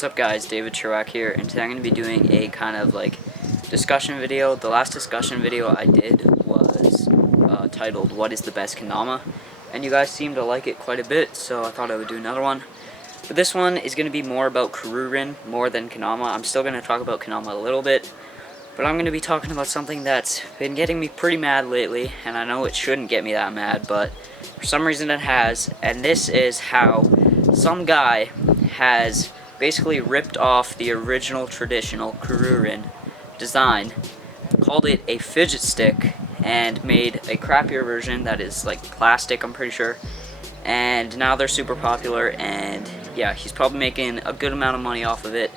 What's up guys, David Chirwak here, and today I'm going to be doing a kind of like discussion video. The last discussion video I did was titled, What is the best Kendama? And you guys seemed to like it quite a bit, so I thought I would do another one. But this one is going to be more about KURURIN more than Kendama. I'm still going to talk about Kendama a little bit, but I'm going to be talking about something that's been getting me pretty mad lately, and I know it shouldn't get me that mad, but for some reason it has, and this is how some guy has basically ripped off the original traditional KURURIN design, called it a fidget stick, and made a crappier version that is like plastic, I'm pretty sure, and now they're super popular, and yeah, he's probably making a good amount of money off of it.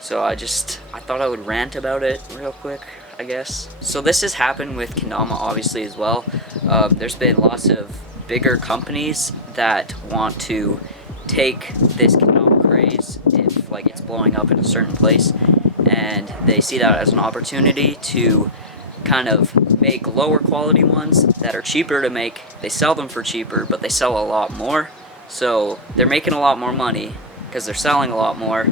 So I thought I would rant about it real quick, I guess. So this has happened with Kendama obviously as well. There's been lots of bigger companies that want to take this Kendama craze if like it's blowing up in a certain place, and they see that as an opportunity to kind of make lower quality ones that are cheaper to make. They sell them for cheaper, but they sell a lot more, so they're making a lot more money because they're selling a lot more.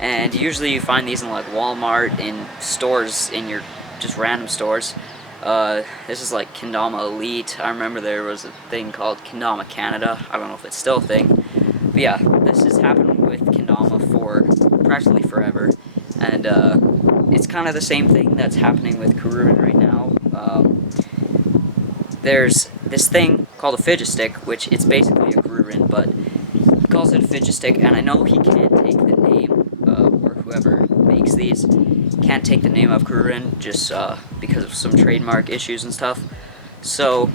And usually you find these in like Walmart, in stores, in your just random stores. This is like Kendama Elite. I remember there was a thing called Kendama Canada. I don't know if it's still a thing. But yeah, this has happened with Kendama for practically forever. And it's kind of the same thing that's happening with KURURIN right now. There's this thing called a fidget stick, which it's basically a KURURIN, but he calls it a fidget stick, and I know he can't take the name, or whoever makes these can't take the name of KURURIN just because of some trademark issues and stuff. So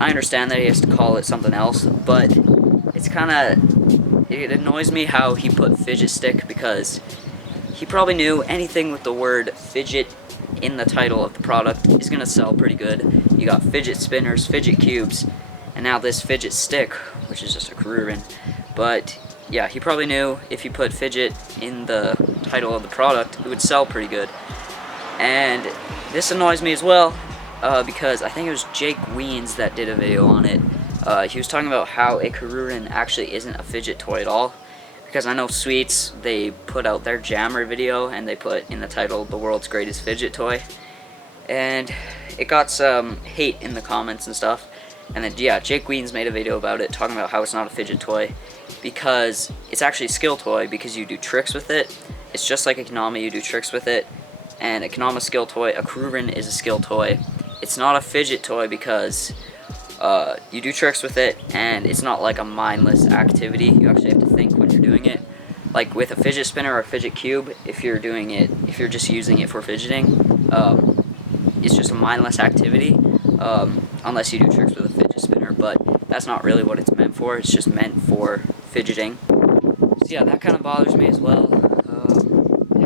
I understand that he has to call it something else, but it annoys me how he put fidget stick, because he probably knew anything with the word fidget in the title of the product is going to sell pretty good. You got fidget spinners, fidget cubes, and now this fidget stick, which is just a KURURIN. But yeah, he probably knew if you put fidget in the title of the product, it would sell pretty good. And this annoys me as well, because I think it was Jake Weens that did a video on it. He was talking about how a KURURIN actually isn't a fidget toy at all. Because I know Sweets, they put out their Jammer video, and they put in the title, The World's Greatest Fidget Toy. And it got some hate in the comments and stuff. And then, yeah, Jake Weens made a video about it, talking about how it's not a fidget toy, because it's actually a skill toy, because you do tricks with it. It's just like a Kendama, you do tricks with it. And a Kendama skill toy, a KURURIN is a skill toy. It's not a fidget toy because you do tricks with it, and it's not like a mindless activity. You actually have to think when you're doing it. Like with a fidget spinner or a fidget cube, if you're just using it for fidgeting, it's just a mindless activity, unless you do tricks with a fidget spinner, but that's not really what it's meant for. It's just meant for fidgeting. So yeah, that kind of bothers me as well,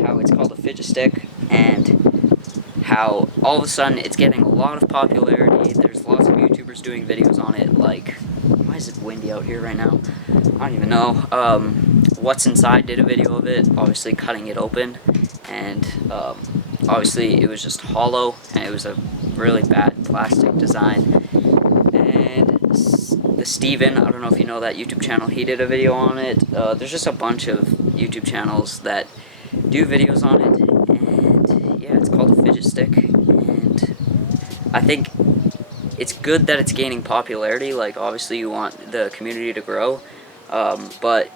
how it's called a fidget stick, and how all of a sudden it's getting a lot of popularity. There's lots of YouTubers doing videos on it, like, why is it windy out here right now? I don't even know. What's Inside did a video of it, obviously cutting it open, and obviously it was just hollow, and it was a really bad plastic design. And the Steven, I don't know if you know that YouTube channel, he did a video on it. There's just a bunch of YouTube channels that do videos on it, and yeah, it's called a fidget stick, and I think it's good that it's gaining popularity. Like, obviously you want the community to grow, but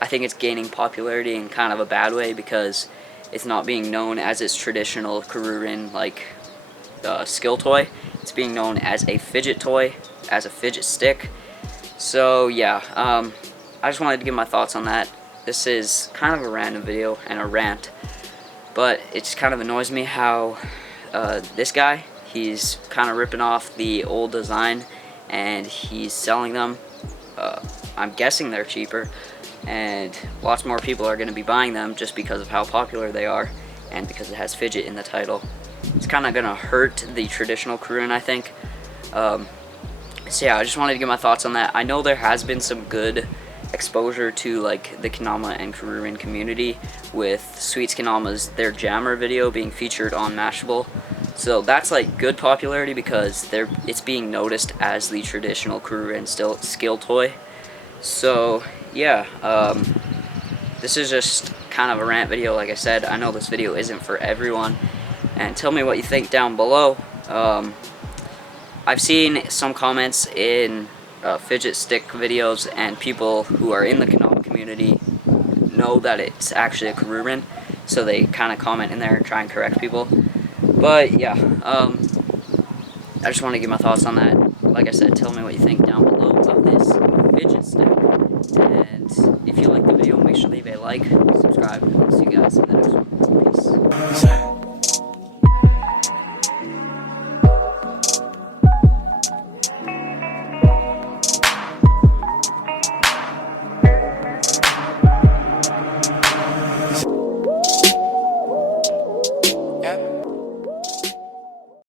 I think it's gaining popularity in kind of a bad way, because it's not being known as its traditional KURURIN like skill toy. It's being known as a fidget toy, as a fidget stick. So yeah, I just wanted to give my thoughts on that. This is kind of a random video and a rant, but it just kind of annoys me how this guy, he's kind of ripping off the old design, and he's selling them. I'm guessing they're cheaper, and lots more people are going to be buying them just because of how popular they are, and because it has fidget in the title. It's kind of going to hurt the traditional KURURIN, I think. So yeah, I just wanted to get my thoughts on that. I know there has been some good exposure to like the Kendama and KURURIN community, with Sweets Kendama's their Jammer video being featured on Mashable. So that's like good popularity, because it's being noticed as the traditional KURURIN skill toy. So yeah, this is just kind of a rant video. Like I said, I know this video isn't for everyone, and tell me what you think down below. I've seen some comments in fidget stick videos, and people who are in the Kanama community know that it's actually a KURURIN, so they kind of comment in there and try and correct people. But yeah, I just want to give my thoughts on that. Like I said, tell me what you think down below of this fidget stick. And if you like the video, make sure to leave a like, subscribe, and I'll see you guys in the next one. Peace.